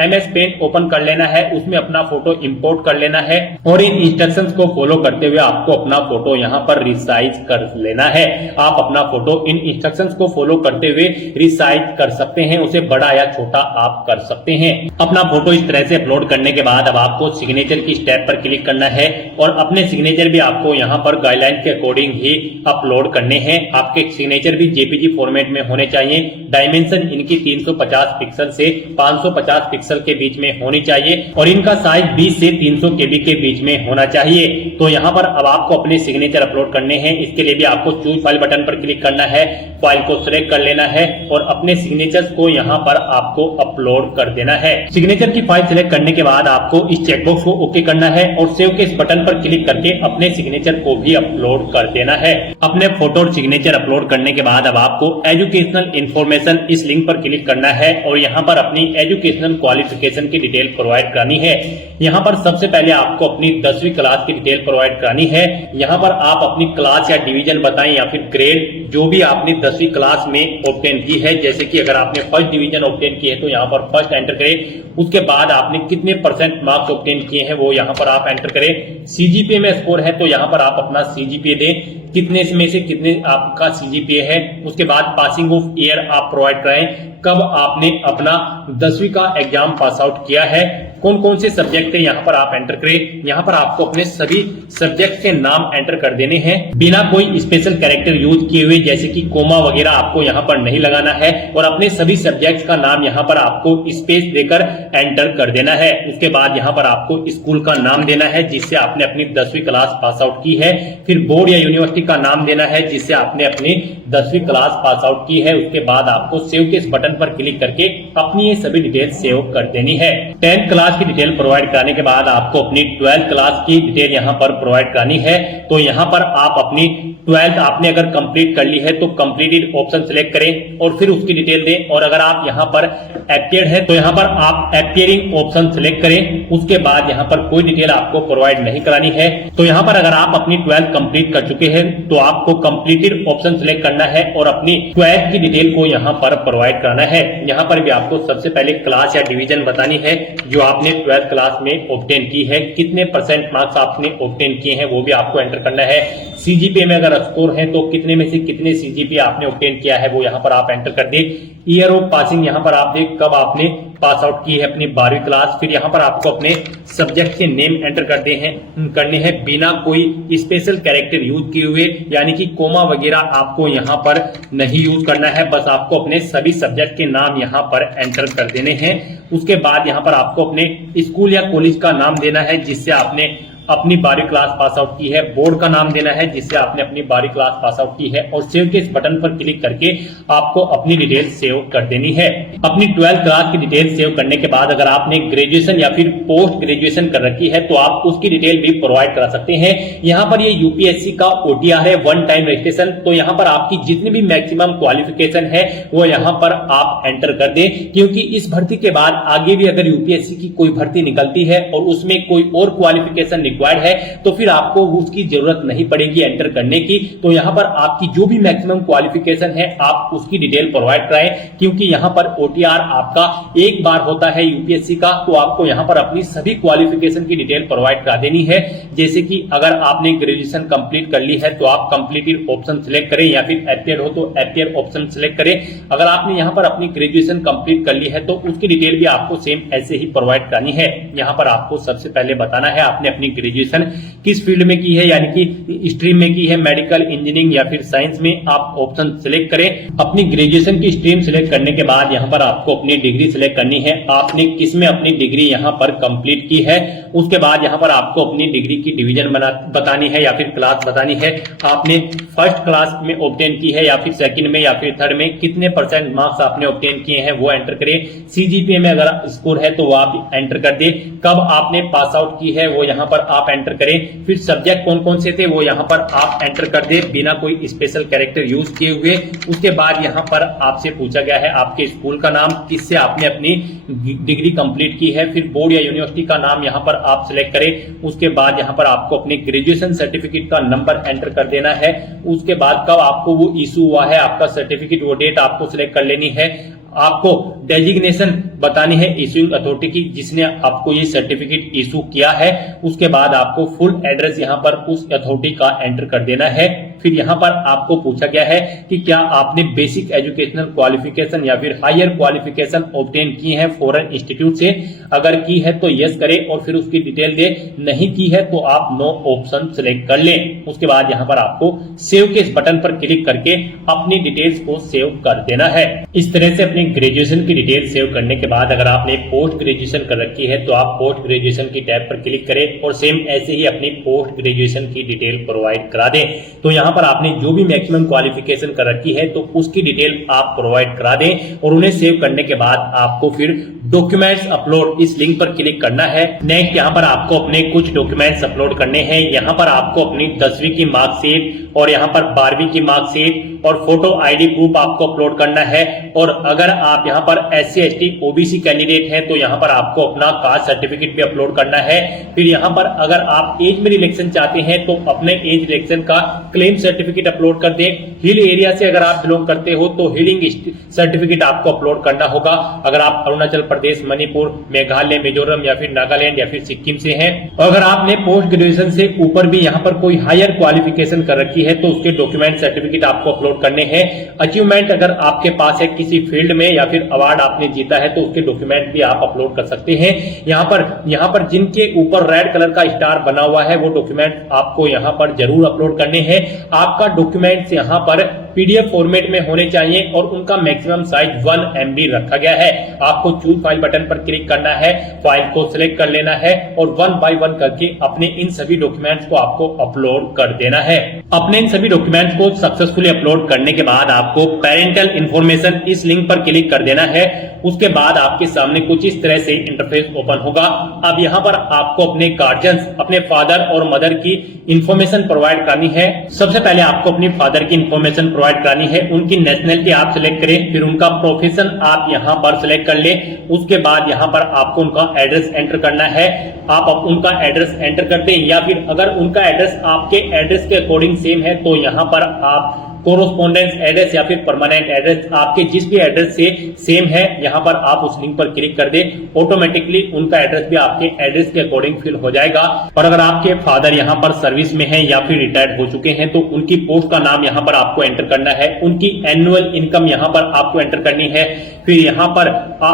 MS पेंट ओपन कर लेना है, उसमें अपना फोटो इंपोर्ट कर लेना है और इन इंस्ट्रक्शंस को फॉलो करते हुए आपको अपना फोटो यहाँ पर रिसाइज कर लेना है। आप अपना फोटो इन इंस्ट्रक्शंस को फॉलो करते हुए रिसाइज कर सकते हैं, उसे बड़ा या छोटा आप कर सकते हैं। अपना फोटो इस तरह से अपलोड करने के बाद अब आपको सिग्नेचर की स्टेप पर क्लिक करना है और अपने सिग्नेचर भी आपको यहाँ पर गाइडलाइन के अकॉर्डिंग ही अपलोड करने हैं। आपके सिग्नेचर भी JPG फॉर्मेट में होने चाहिए। डायमेंशन इनकी 350 पिक्सल से 550 पिक्सल के बीच में होनी चाहिए और इनका साइज 20 से 300 KB के बीच में होना चाहिए। तो यहाँ पर अब आपको अपने सिग्नेचर अपलोड करने हैं। इसके लिए भी आपको चूज फाइल बटन पर क्लिक करना है, फाइल को सिलेक्ट कर लेना है और अपने सिग्नेचर्स को यहाँ पर आपको अपलोड कर देना है। सिग्नेचर की फाइल सिलेक्ट करने के बाद आपको इस चेकबॉक्स को ओके करना है और सेव के इस बटन पर क्लिक करके अपने सिग्नेचर को भी अपलोड कर देना है। अपने फोटो और सिग्नेचर अपलोड करने के बाद अब आपको एजुकेशनल इंफॉर्मेशन इस लिंक पर क्लिक करना है और यहाँ पर अपनी एजुकेशनल क्वालिफिकेशन की डिटेल प्रोवाइड करानी है। यहाँ पर सबसे पहले आपको अपनी 10वीं क्लास की डिटेल प्रोवाइड करानी है। यहाँ पर आप अपनी क्लास या डिवीजन बताएं या फिर ग्रेड जो भी आपने 10वीं क्लास में ऑब्टेन की है। जैसे कि अगर आपने फर्स्ट डिवीजन ऑब्टेन की है तो यहाँ पर फर्स्ट एंटर करें। उसके बाद आपने कितने % मार्क्स ऑब्टेन किए हैं वो यहाँ पर आप एंटर करें। CGPA में स्कोर है तो यहाँ पर आप अपना CGPA दें, कितने में से कितने आपका CGPA है। उसके बाद पासिंग ऑफ ईयर आप प्रोवाइड कराएं, कब आपने अपना 10वीं का एग्जाम पास आउट किया है, कौन कौन से सब्जेक्ट है यहाँ पर आप एंटर करें। यहाँ पर आपको अपने सभी सब्जेक्ट के नाम एंटर कर देने हैं बिना कोई स्पेशल कैरेक्टर यूज किए हुए, जैसे कि कोमा वगैरह आपको यहाँ पर नहीं लगाना है और अपने सभी सब्जेक्ट्स का नाम यहाँ पर आपको स्पेस देकर एंटर कर देना है। उसके बाद यहाँ पर आपको स्कूल का नाम देना है जिससे आपने अपनी 10वीं क्लास पास आउट की है। फिर बोर्ड या यूनिवर्सिटी का नाम देना है जिससे आपने अपनी 10वीं क्लास पास आउट की है। उसके बाद आपको सेव के इस बटन पर क्लिक करके अपनी ये सभी डिटेल सेव कर देनी है। 10th क्लास की डिटेल प्रोवाइड कराने के बाद आपको अपनी 12th क्लास की डिटेल यहाँ पर प्रोवाइड करानी है। तो यहाँ पर आप अपनी 12th आपने अगर कंप्लीट कर ली है तो कंप्लीटेड ऑप्शन सिलेक्ट करें और फिर उसकी डिटेल दें। और अगर आप यहाँ पर अपीयर्ड है तो यहाँ पर आप अपीयरिंग ऑप्शन सिलेक्ट करें। उसके बाद यहाँ पर कोई डिटेल आपको प्रोवाइड नहीं करानी है। तो यहाँ पर अगर आप अपनी 12th कंप्लीट कर चुके हैं तो आपको कंप्लीटेड ऑप्शन सिलेक्ट करना है और अपनी 12th की डिटेल को यहाँ पर प्रोवाइड कराना है। यहाँ पर भी आपको सबसे पहले क्लास या डिवीजन बतानी है जो आपने 12th क्लास में ऑब्टेन की है, कितने % मार्क्स आपने ऑब्टेन किए हैं वो भी आपको एंटर करना है। CGPA में अगर स्कोर है तो कितने में से कितने CGPA आपने ऑब्टेन किया है वो यहाँ पर आप एंटर कर दें। ईयर ऑफ पासिंग यहाँ पर आप देख कब आपने पास आउट की है अपनी 12वीं क्लास। फिर यहाँ पर आपको अपने सब्जेक्ट के नेम एंटर करने हैं बिना कोई स्पेशल कैरेक्टर यूज किए हुए, यानी कि कोमा वगैरह आपको यहाँ पर नहीं यूज करना है। बस आपको अपने सभी सब्जेक्ट के नाम यहाँ पर एंटर कर देने हैं। उसके बाद यहाँ पर आपको अपने स्कूल या कॉलेज का नाम देना है जिससे आपने अपनी 12वीं क्लास पास आउट की है। बोर्ड का नाम देना है जिससे आपने अपनी 12वीं क्लास पास आउट की है और सेव के इस बटन पर क्लिक करके आपको अपनी डिटेल सेव कर देनी है। अपनी 12th क्लास की डिटेल सेव करने के बाद अगर आपने ग्रेजुएशन या फिर पोस्ट ग्रेजुएशन कर रखी है तो आप उसकी डिटेल भी प्रोवाइड करा सकते हैं। यहाँ पर ये UPSC का OTR है, वन टाइम रजिस्ट्रेशन। तो यहाँ पर आपकी जितनी भी मैक्सिमम क्वालिफिकेशन है वो यहाँ पर आप एंटर कर दें, क्योंकि इस भर्ती के बाद आगे भी अगर UPSC की कोई भर्ती निकलती है और उसमें कोई और क्वालिफिकेशन रिक्वायर्ड है तो फिर आपको उसकी जरूरत नहीं पड़ेगी एंटर करने की। तो यहाँ पर आपकी जो भी मैक्सिमम क्वालिफिकेशन है आप उसकी डिटेल प्रोवाइड कराएं, क्योंकि यहाँ पर OTR आपका एक बार होता है UPSC का। तो आपको यहाँ पर अपनी सभी क्वालिफिकेशन की डिटेल प्रोवाइड करा देनी है। जैसे कि अगर आपने ग्रेजुएशन कंप्लीट कर ली है तो आप कंप्लीटेड ऑप्शन सिलेक्ट करें, या फिर अपीयर हो तो अपीयर ऑप्शन सिलेक्ट करें। अगर आपने यहाँ पर अपनी ग्रेजुएशन कंप्लीट कर ली है तो उसकी डिटेल भी आपको सेम ऐसे ही प्रोवाइड करानी है। यहाँ पर आपको सबसे पहले बताना है आपने अपनी ग्रेजुएशन किस फील्ड में की है, यानी कि स्ट्रीम में की है, मेडिकल, इंजीनियरिंग या फिर साइंस में। आप ऑप्शन सिलेक्ट करें। अपनी ग्रेजुएशन की स्ट्रीम सिलेक्ट करने के बाद यहाँ पर आपको अपनी डिग्री सिलेक्ट करनी है, आपने किसमें अपनी डिग्री यहाँ पर कंप्लीट की है। उसके बाद यहाँ पर आपको अपनी डिग्री की डिवीजन बतानी है या फिर क्लास बतानी है। आपने फर्स्ट क्लास में ऑब्टेन की है या फिर सेकंड में या फिर थर्ड में, कितने % मार्क्स आपने ऑब्टेन किए हैं वो एंटर करें। CGPA में अगर स्कोर है तो वो आप एंटर कर दे। कब आपने पास आउट की है वो यहाँ पर आप एंटर करें। फिर सब्जेक्ट कौन कौन से थे वो यहाँ पर आप एंटर कर दे बिना कोई स्पेशल कैरेक्टर यूज किए हुए। उसके बाद यहाँ पर आपसे पूछा गया है आपके स्कूल का नाम, किससे आपने अपनी डिग्री कंप्लीट की है। फिर बोर्ड या यूनिवर्सिटी का नाम यहाँ पर आप सिलेक्ट करें। उसके बाद यहाँ पर आपको अपने ग्रेजुएशन सर्टिफिकेट का नंबर एंटर कर देना है। उसके बाद कब आपको वो इशू हुआ है आपका सर्टिफिकेट, वो डेट आपको सिलेक्ट कर लेनी है। आपको डेजिग्नेशन बतानी है इशूइंग अथॉरिटी की जिसने आपको ये सर्टिफिकेट इशू किया है। उसके बाद आपको फुल एड्रेस यहाँ पर उस अथॉरिटी का एंटर कर देना है। फिर यहाँ पर आपको पूछा गया है कि क्या आपने बेसिक एजुकेशनल क्वालिफिकेशन या फिर हायर क्वालिफिकेशन ऑब्टेन की है फॉरेन इंस्टीट्यूट से। अगर की है तो यस करें और फिर उसकी डिटेल दे, नहीं की है तो आप नो ऑप्शन सिलेक्ट कर लें। उसके बाद यहाँ पर आपको सेव के इस बटन पर क्लिक करके अपनी डिटेल्स को सेव कर देना है। इस तरह से अपनी ग्रेजुएशन की डिटेल सेव करने के बाद अगर आपने पोस्ट ग्रेजुएशन कर रखी है तो आप पोस्ट ग्रेजुएशन की टैब पर क्लिक करें और सेम ऐसे ही अपनी पोस्ट ग्रेजुएशन की डिटेल प्रोवाइड करा दें। तो यहाँ पर आपने जो भी मैक्सिमम क्वालिफिकेशन कर रखी है तो उसकी डिटेल आप प्रोवाइड करा दें और उन्हें सेव करने के बाद आपको फिर डॉक्यूमेंट्स अपलोड इस लिंक पर क्लिक करना है। नेक्स्ट यहाँ पर आपको अपने कुछ डॉक्यूमेंट्स अपलोड करने हैं। यहाँ पर आपको अपनी 10वीं की मार्कशीट और यहाँ पर 12वीं की मार्कशीट और फोटो आईडी प्रूफ आपको अपलोड करना है। और अगर आप यहाँ पर SC ST OBC कैंडिडेट हैं तो यहाँ पर आपको अपना कास्ट सर्टिफिकेट भी अपलोड करना है। फिर यहाँ पर अगर आप एज में रिलेक्शन चाहते हैं तो अपने एज रिलेक्शन का क्लेम सर्टिफिकेट अपलोड कर दें। हिल एरिया से अगर आप बिलोंग करते हो तो हिलिंग सर्टिफिकेट आपको अपलोड करना होगा। अगर आप अरुणाचल प्रदेश, मणिपुर, मेघालय, मिजोरम या फिर नागालैंड या फिर सिक्किम से हैं, अगर आपने पोस्ट ग्रेजुएशन से ऊपर भी यहाँ पर कोई हायर क्वालिफिकेशन कर रखी है तो उसके डॉक्यूमेंट सर्टिफिकेट आपको अपलोड करने हैं। अचीवमेंट अगर आपके पास है किसी फील्ड में या फिर अवार्ड आपने जीता है तो उसके डॉक्यूमेंट भी आप अपलोड कर सकते हैं। यहाँ पर जिनके ऊपर रेड कलर का स्टार बना हुआ है वो डॉक्यूमेंट आपको यहाँ पर जरूर अपलोड करने हैं। आपका डॉक्यूमेंट्स यहाँ पर PDF फॉर्मेट में होने चाहिए और उनका मैक्सिमम साइज 1 MB रखा गया है। आपको चूज फाइल बटन पर क्लिक करना है, फाइल को सिलेक्ट कर लेना है और 1 बाय 1 करके अपने इन सभी डॉक्यूमेंट्स को आपको अपलोड कर देना है। अपने इन सभी डॉक्यूमेंट्स को सक्सेसफुली अपलोड करने के बाद आपको पेरेंटल इंफॉर्मेशन इस लिंक पर क्लिक कर देना है। उसके बाद आपके सामने कुछ इस तरह से इंटरफेस ओपन होगा। अब यहाँ पर आपको अपने गार्जियंस, अपने फादर और मदर की इंफॉर्मेशन प्रोवाइड करनी है। सबसे पहले आपको अपनी फादर की इंफॉर्मेशन प्रोवाइड करनी है। उनकी नेशनलिटी आप सिलेक्ट करें, फिर उनका प्रोफेशन आप यहाँ पर सिलेक्ट कर लें। उसके बाद यहाँ पर आपको उनका एड्रेस एंटर करना है। आप उनका एड्रेस एंटर कर दें या फिर अगर उनका एड्रेस आपके एड्रेस के अकॉर्डिंग सेम है तो यहाँ पर आप कोरोस्पोंडेंस एड्रेस या फिर परमानेंट एड्रेस आपके जिस भी एड्रेस से सेम है यहाँ पर आप उस लिंक पर क्लिक कर दें। ऑटोमेटिकली उनका एड्रेस भी आपके एड्रेस के अकॉर्डिंग फिल हो जाएगा। और अगर आपके फादर यहाँ पर सर्विस में हैं या फिर रिटायर्ड हो चुके हैं तो उनकी पोस्ट का नाम यहाँ पर आपको एंटर करना है। उनकी एनुअल इनकम यहाँ पर आपको एंटर करनी है। फिर यहाँ पर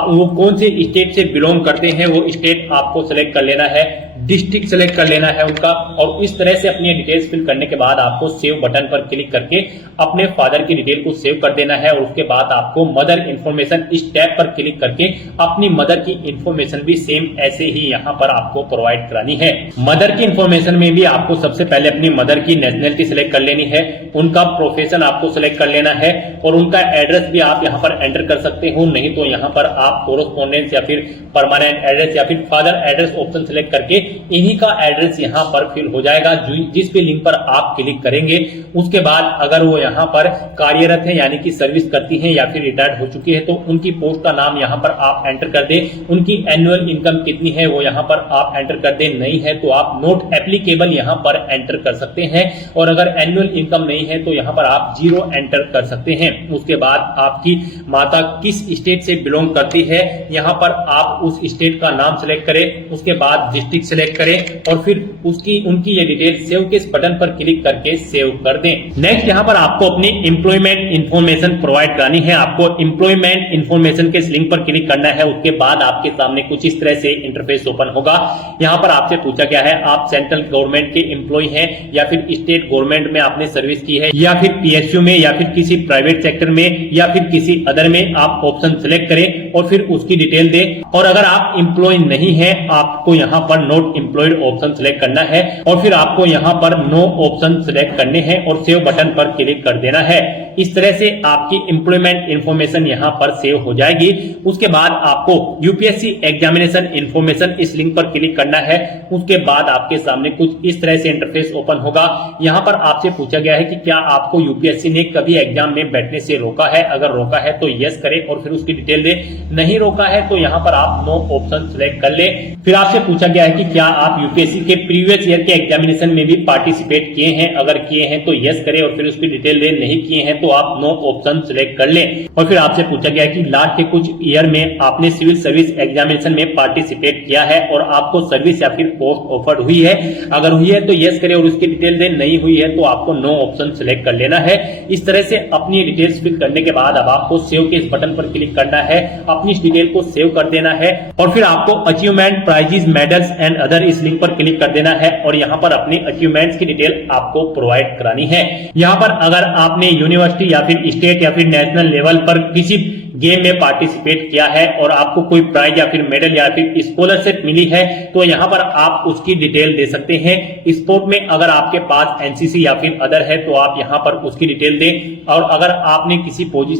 वो कौन से स्टेट से बिलोंग करते हैं वो स्टेट आपको सिलेक्ट कर लेना है, डिस्ट्रिक्ट सेलेक्ट कर लेना है उनका। और इस तरह से अपनी डिटेल्स फिल करने के बाद आपको सेव बटन पर क्लिक करके अपने फादर की डिटेल को सेव कर देना है। और उसके बाद आपको मदर इंफॉर्मेशन इस टैब पर क्लिक करके अपनी मदर की इंफॉर्मेशन भी सेम ऐसे ही यहाँ पर आपको प्रोवाइड करानी है। मदर की इंफॉर्मेशन में भी आपको सबसे पहले अपनी मदर की नेशनलिटी सिलेक्ट कर लेनी है, उनका प्रोफेशन आपको सिलेक्ट कर लेना है और उनका एड्रेस भी आप यहाँ पर एंटर कर सकते हो। नहीं तो यहाँ पर आप कोरोस्पोंडेंस या फिर परमानेंट एड्रेस या फिर फादर एड्रेस ऑप्शन सिलेक्ट करके इन्हीं का एड्रेस यहाँ पर फिल हो जाएगा जिस भी लिंक पर आप क्लिक करेंगे। उसके बाद अगर वो यहाँ पर कार्यरत है यानी कि सर्विस करती हैं या फिर रिटायर्ड हो चुकी है तो उनकी पोस्ट का नाम यहाँ पर आप एंटर कर दें। उनकी एनुअल इनकम कितनी है वो यहाँ पर आप एंटर कर दें। नहीं है तो आप नोट एप्लीकेबल यहाँ पर एंटर कर सकते हैं। और अगर एनुअल इनकम नहीं है तो यहाँ पर आप 0 एंटर कर सकते हैं। उसके बाद आपकी माता किस स्टेट से बिलोंग करती है यहाँ पर आप उस स्टेट का नाम सिलेक्ट करें। उसके बाद डिस्ट्रिक्ट सिलेक्ट करें और फिर उनकी ये डिटेल सेव के इस बटन पर क्लिक करके सेव कर दें। नेक्स्ट यहाँ पर आपको अपनी एम्प्लॉयमेंट इंफॉर्मेशन प्रोवाइड करानी है। आपको एम्प्लॉयमेंट इंफॉर्मेशन के इस लिंक पर क्लिक करना है। उसके बाद आपके सामने कुछ इस तरह से इंटरफेस ओपन होगा। यहाँ पर आपसे पूछा गया है आप सेंट्रल गवर्नमेंट के एम्प्लॉय हैं या फिर स्टेट गवर्नमेंट में आपने सर्विस की है या फिर PSU में या फिर किसी प्राइवेट सेक्टर में या फिर किसी अदर में। आप ऑप्शन सिलेक्ट करें और फिर उसकी डिटेल दें। और अगर आप एम्प्लॉय नहीं है आपको यहाँ पर नोट एम्प्लॉयड ऑप्शन सिलेक्ट करना है और फिर आपको यहाँ पर नो ऑप्शन सिलेक्ट करने हैं और सेव बटन पर क्लिक कर देना है। इस तरह से आपकी एम्प्लॉयमेंट इंफॉर्मेशन यहाँ पर सेव हो जाएगी। उसके बाद आपको यूपीएससी एग्जामिनेशन इंफॉर्मेशन इस लिंक पर क्लिक करना है। उसके बाद आपके सामने कुछ इस तरह से इंटरफेस ओपन होगा। यहाँ पर आपसे पूछा गया है कि क्या आपको यूपीएससी ने कभी एग्जाम में बैठने से रोका है। अगर रोका है तो यस करें और फिर उसकी डिटेल दे। नहीं रोका है तो यहाँ पर आप नो ऑप्शन सिलेक्ट कर ले। फिर आपसे पूछा गया है कि क्या आप यूपीएससी के प्रीवियस ईयर के एग्जामिनेशन में भी पार्टिसिपेट किए हैं। अगर किए हैं तो यस करें और फिर उसकी डिटेल दे। नहीं किए हैं तो आप नो ऑप्शन सिलेक्ट कर लें। और फिर आपसे पूछा गया है कि लास्ट के कुछ ईयर में आपने सिविल सर्विस एग्जामिनेशन में पार्टिसिपेट किया है और आपको सर्विस या फिर पोस्ट ऑफर्ड हुई है। अगर हुई है तो यस करें और उसकी डिटेल दे। नहीं हुई है तो आपको नो ऑप्शन सिलेक्ट कर लेना है। इस तरह से अपनी डिटेल्स फिल करने के बाद अब आपको सेव के इस बटन पर क्लिक करना है। अपनी इस डिटेल को सेव कर देना है और फिर आपको achievement, prizes, medals and other इस लिंक पर क्लिक कर देना है और यहाँ पर अपनी अचीवमेंट्स की डिटेल आपको प्रोवाइड करानी है। यहाँ पर अगर आपने यूनिवर्सिटी या फिर स्टेट या फिर नेशनल लेवल पर किसी गेम में पार्टिसिपेट किया है और आपको कोई प्राइज या फिर मेडल या फिर स्कॉलरशिप मिली है तो यहाँ पर आप उसकी डिटेल दे सकते हैं। स्पोर्ट में अगर आपके पास एनसीसी या फिर अदर है तो आप यहाँ पर उसकी डिटेल दें। और अगर आपने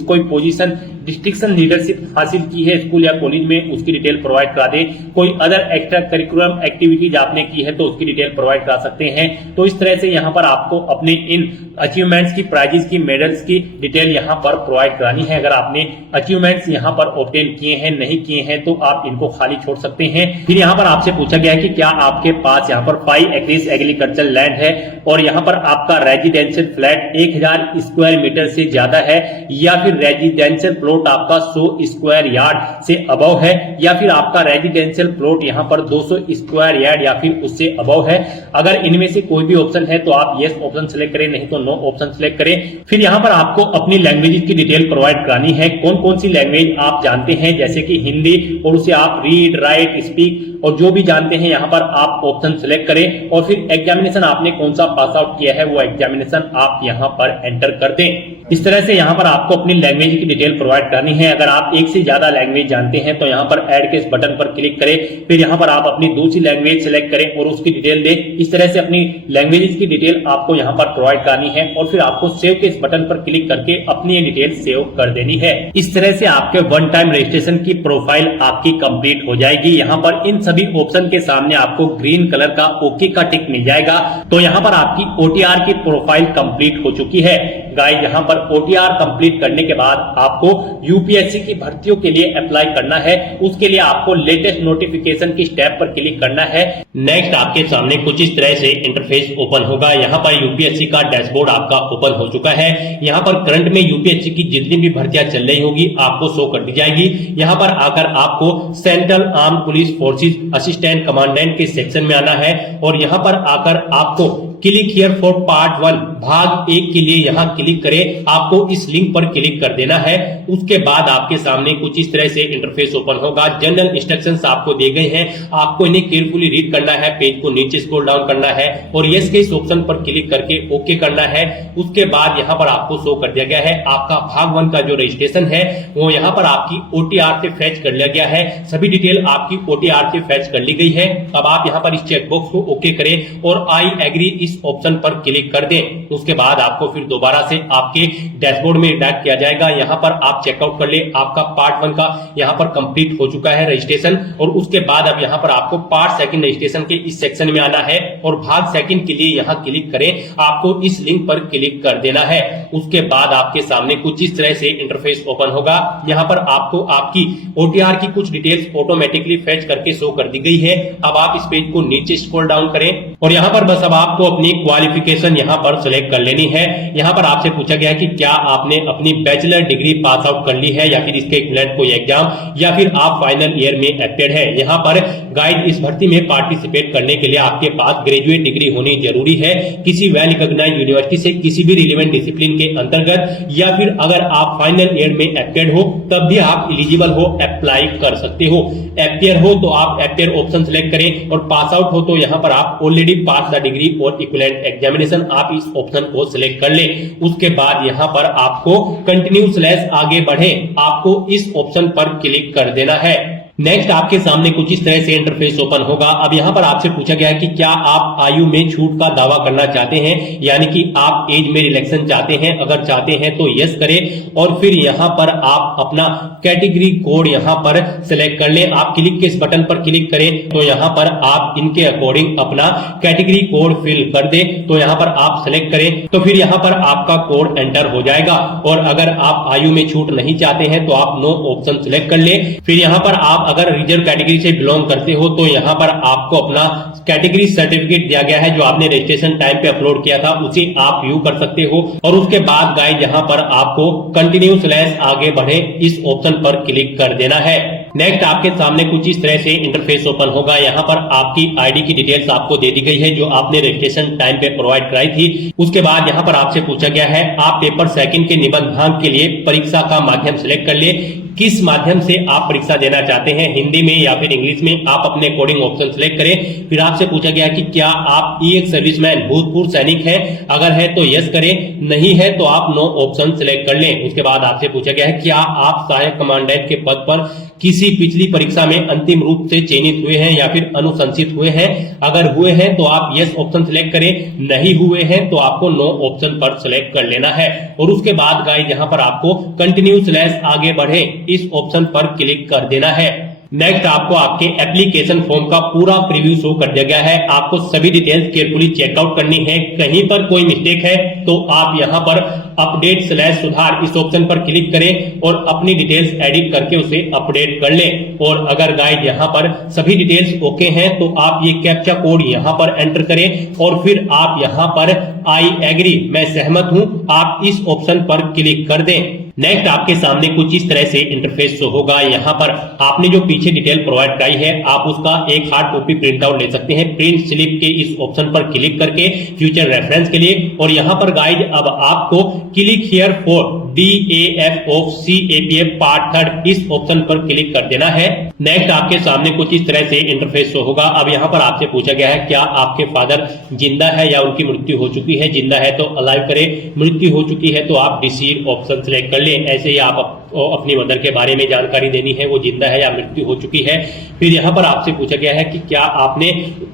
कोई पोजीशन डिस्ट्रिक्शन लीडरशिप हासिल की है स्कूल या कॉलेज में, उसकी डिटेल प्रोवाइड करा दें। कोई अदर एक्स्ट्रा करिकुलम एक्टिविटीज आपने की है तो उसकी डिटेल प्रोवाइड करा सकते हैं। तो इस तरह से यहाँ पर आपको अपने इन अचीवमेंट्स की, प्राइजेस की, मेडल्स की डिटेल यहाँ पर प्रोवाइड करानी है। अगर आपने अचीवमेंट्स यहाँ पर ऑब्टेन किए हैं, नहीं किए हैं तो आप इनको खाली छोड़ सकते हैं। फिर यहाँ पर आपसे पूछा गया है कि क्या आपके पास यहाँ पर 5 एकड़ एग्रीकल्चर लैंड है और यहाँ पर आपका रेजिडेंशियल फ्लैट 1000 स्क्वायर मीटर से ज्यादा है या फिर रेजिडेंशियल प्लॉट आपका 100 स्क्वायर यार्ड से अबव है या फिर आपका रेजिडेंशियल प्लॉट यहाँ पर 200 स्क्वायर यार्ड या फिर उससे अबव है। अगर इनमें से कोई भी ऑप्शन है तो आप यस ऑप्शन सिलेक्ट करें, नहीं तो नो ऑप्शन सिलेक्ट करें। फिर यहाँ पर आपको अपनी लैंग्वेज की डिटेल प्रोवाइड करानी है। कौन कौन सी लैंग्वेज आप जानते हैं, जैसे कि हिंदी, और उसे आप रीड, राइट, स्पीक और जो भी जानते हैं यहाँ पर आप ऑप्शन सिलेक्ट करें और फिर एग्जामिनेशन आपने कौन सा पास आउट किया है वो एग्जामिनेशन आप यहाँ पर एंटर कर दें। इस तरह से यहाँ पर आपको अपनी लैंग्वेज की डिटेल प्रोवाइड करनी है। अगर आप एक से ज्यादा लैंग्वेज जानते हैं तो यहाँ पर ऐड के इस बटन पर क्लिक करें। फिर यहाँ पर आप अपनी दूसरी लैंग्वेज सिलेक्ट करें और उसकी डिटेल दें। इस तरह से अपनी लैंग्वेज की डिटेल आपको यहाँ पर प्रोवाइड करनी है और फिर आपको सेव के इस बटन पर क्लिक करके अपनी डिटेल सेव कर देनी है। इस तरह से आपके वन टाइम रजिस्ट्रेशन की प्रोफाइल आपकी कंप्लीट हो जाएगी। यहाँ पर इन सभी ऑप्शन के सामने आपको ग्रीन कलर का ओके का टिक मिल जाएगा। तो यहाँ पर आपकी ओटीआर की प्रोफाइल कंप्लीट हो चुकी है। गाइस, यहाँ पर ओटीआर कंप्लीट करने के बाद आपको यूपीएससी की भर्तियों के लिए अप्लाई करना है। उसके लिए आपको लेटेस्ट नोटिफिकेशन की स्टेप पर क्लिक करना है। नेक्स्ट आपके सामने कुछ इस तरह से इंटरफेस ओपन होगा। यहाँ पर यूपीएससी का डैशबोर्ड आपका ओपन हो चुका है। यहाँ पर करंट में यूपीएससी की जितनी भी भर्तियां चल रही होगी आपको शो कर दी जाएगी। यहाँ पर आकर आपको central arm police forces assistant commandant के सेक्शन में आना है और यहाँ पर आकर आपको क्लिक हियर फॉर पार्ट 1 भाग 1 के लिए यहाँ क्लिक करें। आपको इस लिंक पर क्लिक कर देना है। उसके बाद आपके सामने कुछ इस तरह से इंटरफेस ओपन होगा। जनरल इंस्ट्रक्शंस आपको दिए गए हैं, आपको इन्हें केयरफुली रीड करना है। पेज को नीचे स्क्रॉल डाउन करना है और यस के इस ऑप्शन पर क्लिक करके ओके करना है। उसके बाद यहाँ पर आपको शो कर दिया गया है आपका भाग 1 का जो रजिस्ट्रेशन है वो यहाँ पर आपकी ओटीआर से फैच कर लिया गया है। सभी डिटेल आपकी ओटीआर से फैच कर ली गई है। अब आप यहाँ पर इस चेकबॉक्स को ओके करें और आई एग्री इस ऑप्शन पर क्लिक कर दें। उसके बाद आपको फिर दोबारा से आपके डैशबोर्ड में डायरेक्ट किया जाएगा। यहाँ पर आप चेकआउट कर ले। आपका पार्ट 1 का यहाँ पर कंप्लीट हो चुका है रजिस्ट्रेशन और उसके बाद अब यहाँ पर आपको पार्ट 2 रजिस्ट्रेशन के इस सेक्शन में आना है और भाग 2 के लिए यहाँ क्लिक करें। आपको इस लिंक पर क्लिक कर देना है। उसके बाद आपके सामने कुछ इस तरह से इंटरफेस ओपन होगा। यहाँ पर आपको आपकी ओटीआर की कुछ डिटेल्स ऑटोमेटिकली फैच करके शो कर दी गई है। अब आप इस पेज को नीचे स्क्रॉल डाउन करें और यहाँ पर बस अब आपको अपनी क्वालिफिकेशन यहाँ पर सिलेक्ट कर लेनी है। यहाँ पर आपसे पूछा गया है कि क्या आपने अपनी बैचलर डिग्री पास आउट कर ली है या फिर इसके इक्विवेलेंट कोई एग्जाम या फिर आप फाइनल ईयर में अपियर्ड है। यहाँ पर गाइड इस भर्ती में पार्टिसिपेट करने के लिए आपके पास ग्रेजुएट डिग्री होनी जरूरी है किसी वेल रिकॉग्नाइज्ड यूनिवर्सिटी से किसी भी रिलेवेंट डिसिप्लिन के अंतर्गत, या फिर अगर आप फाइनल ईयर में अपियर्ड हो तब भी आप एलिजिबल हो, अप्लाई कर सकते हो। अपियर हो तो आप अपियर ऑप्शन सिलेक्ट करें और पास आउट हो तो यहाँ पर आप ऑलरेडी पास द डिग्री और इक्विवेलेंट एग्जामिनेशन आप इस ऑप्शन को सिलेक्ट कर लें। उसके बाद यहाँ पर आपको कंटिन्यू / आगे बढ़े आपको इस ऑप्शन पर क्लिक कर देना है। नेक्स्ट आपके सामने कुछ इस तरह से इंटरफेस ओपन होगा। अब यहाँ पर आपसे पूछा गया है कि क्या आप आयु में छूट का दावा करना चाहते हैं, यानी कि आप एज में रिलैक्सेशन चाहते हैं। अगर चाहते हैं तो यस करें और फिर यहाँ पर आप अपना कैटेगरी कोड यहाँ पर सिलेक्ट कर लें। आप क्लिक के इस बटन पर क्लिक करें तो यहाँ पर आप इनके अकॉर्डिंग अपना कैटेगरी कोड फिल कर दें। तो यहाँ पर आप सिलेक्ट करें तो फिर यहाँ पर आपका कोड एंटर हो जाएगा। और अगर आप आयु में छूट नहीं चाहते हैं तो आप नो ऑप्शन सिलेक्ट कर लें। फिर यहाँ पर आप अगर रिजर्व कैटेगरी से बिलोंग करते हो तो यहाँ पर आपको अपना कैटेगरी सर्टिफिकेट दिया गया है जो आपने रजिस्ट्रेशन टाइम पे अपलोड किया था, उसे आप व्यू कर सकते हो। और उसके बाद गाइस यहाँ पर आपको कंटिन्यू / आगे बढ़े इस ऑप्शन पर क्लिक कर देना है। नेक्स्ट आपके सामने कुछ इस तरह से इंटरफेस ओपन होगा। यहाँ पर आपकी आईडी की डिटेल्स आपको दे दी गई है जो आपने रजिस्ट्रेशन टाइम पे प्रोवाइड कराई थी। उसके बाद यहाँ पर आपसे पूछा गया है आप पेपर सेकंड के निबंधांक के लिए परीक्षा का माध्यम सिलेक्ट कर ले। किस माध्यम से आप परीक्षा देना चाहते हैं, हिंदी में या फिर इंग्लिश में, आप अपने कोडिंग ऑप्शन सिलेक्ट करें। फिर आपसे पूछा गया कि क्या आप एक सर्विसमैन भूतपूर्व सैनिक हैं, अगर है तो यस करें, नहीं है तो आप नो ऑप्शन सिलेक्ट कर लें। उसके बाद आपसे पूछा गया है क्या आप सहायक कमांडेंट के पद पर किसी पिछली परीक्षा में अंतिम रूप से चयनित हुए हैं या फिर अनुशंसित हुए हैं। अगर हुए हैं तो आप यस ऑप्शन सिलेक्ट करें, नहीं हुए हैं तो आपको नो ऑप्शन पर सिलेक्ट कर लेना है। और उसके बाद गाइस यहाँ पर आपको कंटिन्यू / आगे बढ़े इस ऑप्शन पर क्लिक कर देना है। नेक्स्ट आपको आपके एप्लीकेशन फॉर्म का पूरा प्रीव्यू शो कर दिया गया है। आपको सभी डिटेल्स केयरफुली चेकआउट करनी है। कहीं पर कोई मिस्टेक है तो आप यहाँ पर अपडेट / सुधार इस ऑप्शन पर क्लिक करें और अपनी डिटेल्स एडिट करके उसे अपडेट कर लें। और अगर गाइस यहाँ पर सभी डिटेल्स ओके हैं तो आप ये कैप्चा कोड यहाँ पर एंटर करें और फिर आप यहाँ पर आई एग्री, मैं सहमत हूं, आप इस ऑप्शन पर क्लिक कर दें। नेक्स्ट आपके सामने कुछ इस तरह से इंटरफेस शो होगा। यहाँ पर आपने जो पीछे डिटेल प्रोवाइड कराई है आप उसका एक हार्ड कॉपी प्रिंट आउट ले सकते हैं प्रिंट स्लिप के इस ऑप्शन पर क्लिक करके फ्यूचर रेफरेंस के लिए। और यहाँ पर गाइस अब आपको click here for DAF of CAPF part 3 इस ऑप्शन पर क्लिक कर देना है। नेक्स्ट आपके सामने कुछ इस तरह से इंटरफेस शो होगा। अब यहाँ पर आपसे पूछा गया है क्या आपके फादर जिंदा है या उनकी मृत्यु हो चुकी है। जिंदा है तो अलाइव करें, मृत्यु हो चुकी है तो आप डिसीज ऑप्शन सिलेक्ट कर लें। ऐसे ही आप अपनी मदर के बारे में जानकारी देनी है, वो जिंदा है या मृत्यु हो चुकी है। फिर यहाँ पर आपसे पूछा गया है कि क्या आपने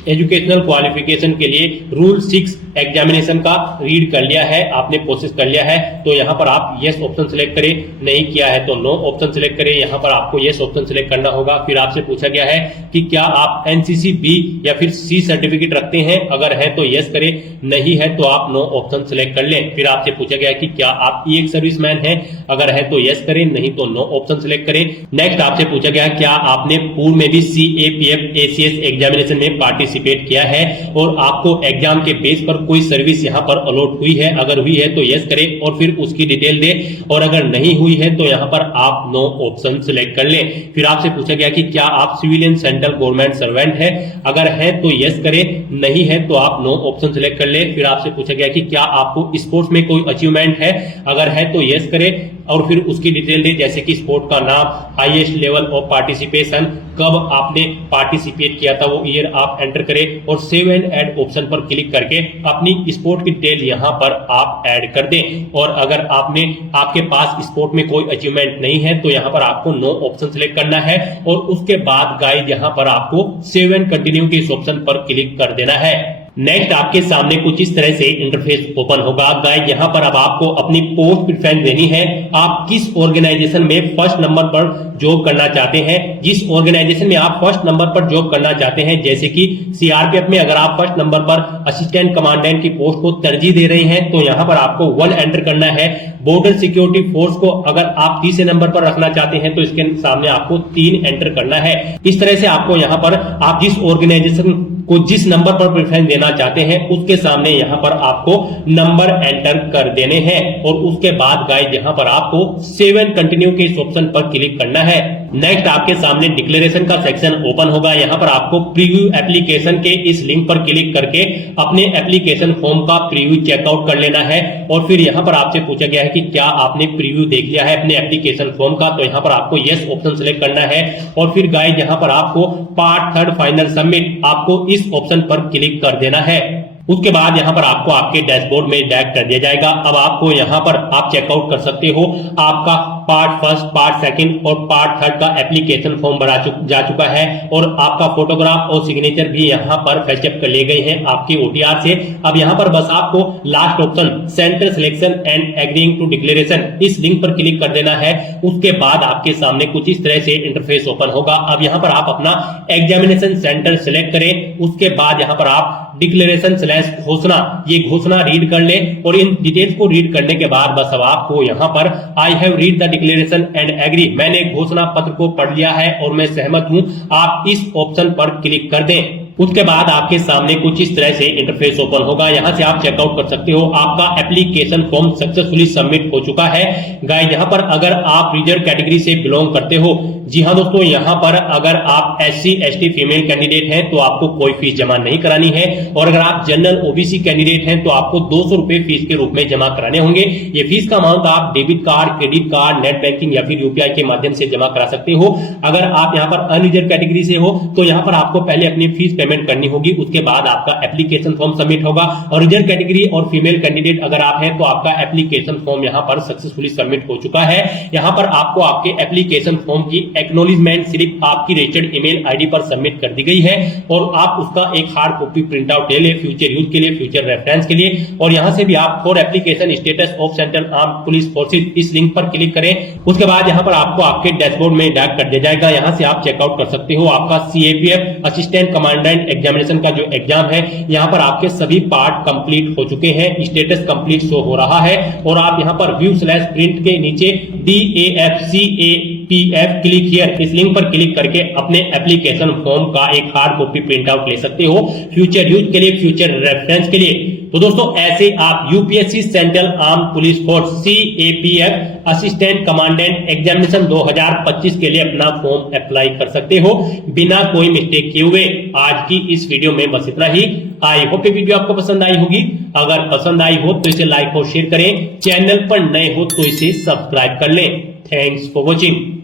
एजुकेशनल क्वालिफिकेशन के लिए रूल 6 एग्जामिनेशन का रीड कर लिया है, आपने प्रोसेस कर लिया है। तो यहाँ पर आप यस ऑप्शन सिलेक्ट करें, नहीं किया है तो नो ऑप्शन सिलेक्ट करें। यहाँ पर आपको यस ऑप्शन सिलेक्ट करना होगा। फिर आपसे पूछा गया है कि क्या आप NCC B या फिर C सर्टिफिकेट रखते हैं, अगर है तो यस करें, नहीं है तो आप नो ऑप्शन सिलेक्ट कर लें। फिर आपसे पूछा गया है कि क्या आप एक सर्विसमैन हैं, अगर है तो यस करें, नहीं तो नो ऑप्शन सिलेक्ट करें। नेक्स्ट आपसे पूछा गया क्या आपने पूर्व में भी CAPF ACS एग्जामिनेशन में पार्टिसिपेट किया है और आपको एग्जाम के बेस पर कोई सर्विस यहाँ पर अलॉट हुई है, अगर हुई है तो यस करें और फिर उसकी डिटेल दे। और अगर नहीं हुई है तो यहाँ पर आप नो ऑप्शन सिलेक्ट कर लें। फिर आपसे पूछा गया कि क्या आप सिविलियन सेंट्रल गवर्नमेंट सर्वेंट है, अगर है तो यस करें, नहीं है तो आप नो ऑप्शन सिलेक्ट कर लें। फिर आपसे पूछा गया कि क्या आपको स्पोर्ट्स में कोई अचीवमेंट है, अगर है तो यस करें और फिर उसकी डिटेल दे, जैसे कि स्पोर्ट का नाम, हाईएस्ट लेवल ऑफ पार्टिसिपेशन, कब आपने पार्टिसिपेट किया था वो ईयर आप एंटर करें और सेव एंड ऐड ऑप्शन पर क्लिक करके अपनी स्पोर्ट की डिटेल यहाँ पर आप ऐड कर दें। और अगर आपके पास स्पोर्ट में कोई अचीवमेंट नहीं है तो यहाँ पर आपको नो ऑप्शन सिलेक्ट करना है और उसके बाद गाइस यहाँ पर आपको सेव एंड कंटिन्यू के इस ऑप्शन पर क्लिक कर देना है। नेक्स्ट आपके सामने कुछ इस तरह से इंटरफेस ओपन होगा। गाइस यहाँ पर अब आपको अपनी पोस्ट प्रेफरेंस देनी है। आप किस ऑर्गेनाइजेशन में फर्स्ट नंबर पर जॉब करना चाहते हैं। जिस ऑर्गेनाइजेशन में आप फर्स्ट नंबर पर जॉब करना चाहते हैं, जैसे कि CRPF में अगर आप फर्स्ट नंबर पर असिस्टेंट कमांडेंट की पोस्ट को तरजीह दे रहे हैं तो यहाँ पर आपको 1 एंटर करना है। बॉर्डर सिक्योरिटी फोर्स को अगर आप तीसरे नंबर पर रखना चाहते हैं तो इसके सामने आपको 3 एंटर करना है। इस तरह से आपको यहाँ पर आप जिस ऑर्गेनाइजेशन को जिस नंबर पर प्रेफरेंस देना चाहते हैं उसके सामने यहाँ पर आपको नंबर एंटर कर देने हैं और उसके बाद गाइस यहाँ पर आपको सेव एंड कंटिन्यू के इस ऑप्शन पर क्लिक करना है। नेक्स्ट आपके सामने डिक्लेरेशन का सेक्शन ओपन होगा। यहाँ पर आपको प्रीव्यू एप्लीकेशन के इस लिंक पर क्लिक करके अपने एप्लीकेशन फॉर्म का प्रीव्यू चेकआउट कर लेना है। और फिर यहाँ पर आपसे पूछा गया है कि क्या आपने प्रीव्यू देख लिया है अपने एप्लीकेशन फॉर्म का, तो यहाँ पर आपको यस ऑप्शन सिलेक्ट करना है। और फिर गाइस यहाँ पर आपको पार्ट 3 फाइनल सबमिट आपको इस ऑप्शन पर क्लिक कर देना है। उसके बाद यहाँ पर आपको आपके डैशबोर्ड में डायरेक्ट कर दिया जाएगा। अब आपको यहाँ पर आप चेकआउट कर सकते हो, आपका पार्ट फर्स्ट, पार्ट सेकंड और पार्ट थर्ड का एप्लीकेशन फॉर्म भरा जा चुका है और आपका फोटोग्राफ और सिग्नेचर भी यहाँ पर फैचअप कर लिए गए हैं आपके OTR से। अब यहाँ पर बस आपको last option centre selection and agreeing to declaration, इस लिंक पर क्लिक कर देना है। उसके बाद आपके सामने कुछ इस तरह से इंटरफेस ओपन होगा। अब यहाँ पर आप अपना एग्जामिनेशन सेंटर सिलेक्ट करें। उसके बाद यहाँ पर आप डिक्लेरेशन स्लैश घोषणा, ये घोषणा रीड कर ले और इन डिटेल्स को रीड करने के बाद बस अब आपको यहाँ पर I have read the declaration and agree, मैंने घोषणा पत्र को पढ़ लिया है और मैं सहमत हूं, आप इस ऑप्शन पर क्लिक कर दें। उसके बाद आपके सामने कुछ इस तरह से इंटरफेस ओपन होगा। यहां से आप चेकआउट कर सकते हो। आपका एप्लीकेशन फॉर्म सक्सेसफुली सबमिट हो चुका है। गाइस, यहां पर अगर आप रिजर्व कैटेगरी से बिलोंग करते हो, जी हां दोस्तों, यहां पर अगर आप SC ST फीमेल कैंडिडेट हैं तो आपको कोई फीस जमा नहीं करानी है और अगर आप जनरल OBC कैंडिडेट हैं तो आपको 200 रुपए फीस के रूप में जमा कराने होंगे। ये फीस का अमाउंट आप debit card, credit card, net banking या फिर UPI के माध्यम से जमा करा सकते हो। अगर आप यहाँ पर अनरिजर्व कैटेगरी से हो तो यहाँ पर आपको पहले अपनी फीस पेमेंट करनी होगी, उसके बाद आपका एप्लीकेशन फॉर्म सबमिट होगा। और रिजर्व कैटेगरी और फीमेल कैंडिडेट अगर आप हैं तो आपका एप्लीकेशन फॉर्म यहाँ पर सक्सेसफुली सबमिट हो चुका है। यहाँ पर आपको आपके एप्लीकेशन फॉर्म की एक्नॉलेजमेंट सिर्फ आपकी रजिस्टर्ड ईमेल आईडी पर सबमिट कर दी गई है और आप उसका एक हार्ड कॉपी प्रिंट आउट ले ले फ्यूचर यूज के लिए, फ्यूचर रेफरेंस के लिए। और यहाँ से भी आप for application status of central armed police forces, इस लिंक पर क्लिक करें। उसके बाद यहाँ पर आपको आपके डैशबोर्ड में डायरेक्ट कर दिया जाएगा। यहाँ से आप चेकआउट कर सकते हो आपका CAPF असिस्टेंट कमांडेंट एग्जामिनेशन का जो एग्जाम है, यहाँ पर आपके सभी पार्ट कंप्लीट हो चुके हैं, स्टेटस कंप्लीट शो हो रहा है और आप यहाँ पर व्यू स्लैश प्रिंट के नीचे DAFCAPF क्लिक हियर, इस लिंक पर क्लिक करके अपने एप्लीकेशन फॉर्म का एक हार्ड कॉपी प्रिंट आउट ले सकते हो फ्यूचर यूज के लिए, फ्यूचर रेफरेंस के लिए। तो दोस्तों, ऐसे आप UPSC central arm police force CAPF assistant commandant examination 2025 के लिए अपना फॉर्म अप्लाई कर सकते हो बिना कोई मिस्टेक किए हुए। आज की इस वीडियो में बस इतना ही। आई होप ये वीडियो आपको पसंद आई होगी। अगर पसंद आई हो तो इसे लाइक और शेयर करें, चैनल पर नए हो तो इसे सब्सक्राइब कर लें। Thanks for watching.